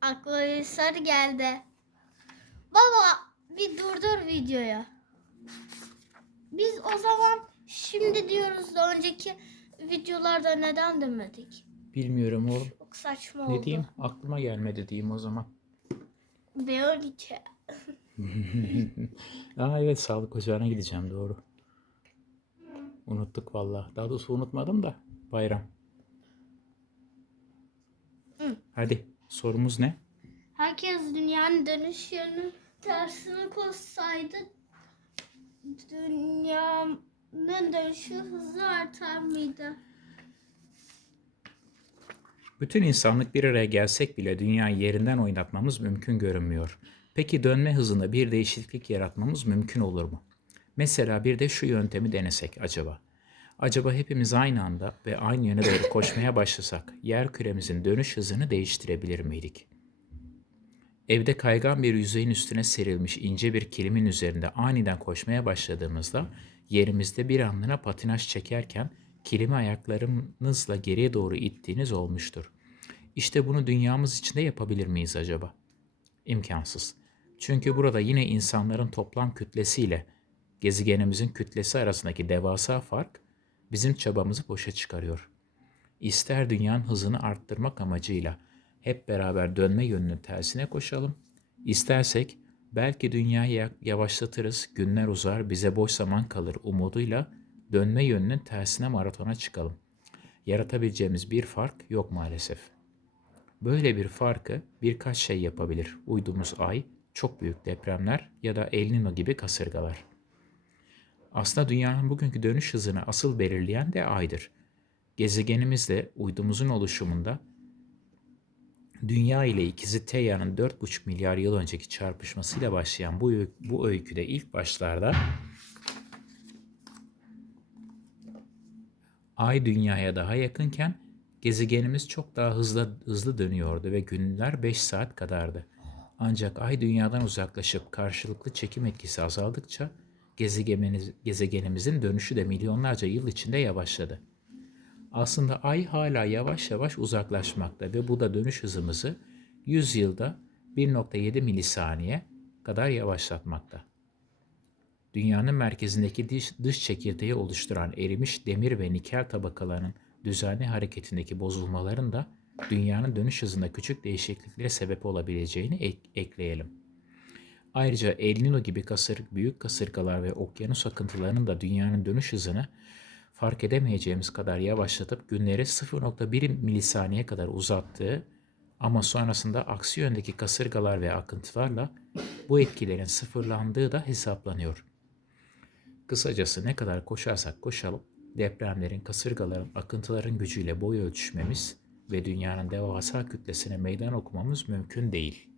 Aklıma soru geldi. Baba bir durdur videoyu. Biz o zaman şimdi diyoruz da önceki videolarda neden demedik? Bilmiyorum oğlum. Çok saçma oldu. Ne diyeyim? Aklıma gelmedi diyeyim o zaman. Diyor ki. Aa evet sağlık ocağına gideceğim doğru. Unuttuk vallahi. Daha doğrusu unutmadım da bayram. Hı. Hadi sorumuz ne? Herkes dünyanın dönüş yönü tersine koşsaydı dünyanın dönüşü hızlı artar mıydı? Bütün insanlık bir araya gelsek bile dünyayı yerinden oynatmamız mümkün görünmüyor. Peki dönme hızında bir değişiklik yaratmamız mümkün olur mu? Mesela bir de şu yöntemi denesek acaba. Acaba hepimiz aynı anda ve aynı yöne doğru koşmaya başlasak yer küremizin dönüş hızını değiştirebilir miydik? Evde kaygan bir yüzeyin üstüne serilmiş ince bir kilimin üzerinde aniden koşmaya başladığımızda yerimizde bir anlığına patinaj çekerken kilimi ayaklarınızla geriye doğru ittiğiniz olmuştur. İşte bunu dünyamız içinde yapabilir miyiz acaba? İmkansız. Çünkü burada yine insanların toplam kütlesiyle gezegenimizin kütlesi arasındaki devasa fark bizim çabamızı boşa çıkarıyor. İster dünyanın hızını arttırmak amacıyla hep beraber dönme yönünün tersine koşalım. İstersek belki dünyayı ya- yavaşlatırız, günler uzar, bize boş zaman kalır umuduyla dönme yönünün tersine maratona çıkalım. Yaratabileceğimiz bir fark yok maalesef. Böyle bir farkı birkaç şey yapabilir. Uydumuz ay, çok büyük depremler ya da El Nino gibi kasırgalar. Aslında dünyanın bugünkü dönüş hızını asıl belirleyen de aydır. Gezegenimizle uydumuzun oluşumunda Dünya ile ikizi Teya'nın 4,5 milyar yıl önceki çarpışmasıyla başlayan bu, bu öyküde ilk başlarda Ay dünyaya daha yakınken gezegenimiz çok daha hızlı hızlı dönüyordu ve günler 5 saat kadardı. Ancak ay dünyadan uzaklaşıp karşılıklı çekim etkisi azaldıkça gezegenimiz, gezegenimizin dönüşü de milyonlarca yıl içinde yavaşladı. Aslında ay hala yavaş yavaş uzaklaşmakta ve bu da dönüş hızımızı 100 yılda 1.7 milisaniye kadar yavaşlatmakta. Dünyanın merkezindeki dış, dış çekirdeği oluşturan erimiş demir ve nikel tabakalarının düzenli hareketindeki bozulmaların da dünyanın dönüş hızında küçük değişikliklere sebep olabileceğini ek- ekleyelim. Ayrıca El Nino gibi kasır, büyük kasırgalar ve okyanus akıntılarının da dünyanın dönüş hızını fark edemeyeceğimiz kadar yavaşlatıp günleri 0.1 milisaniye kadar uzattığı ama sonrasında aksi yöndeki kasırgalar ve akıntılarla bu etkilerin sıfırlandığı da hesaplanıyor. Kısacası ne kadar koşarsak koşalım depremlerin, kasırgaların, akıntıların gücüyle boy ölçüşmemiz ve dünyanın devasa kütlesine meydan okumamız mümkün değil.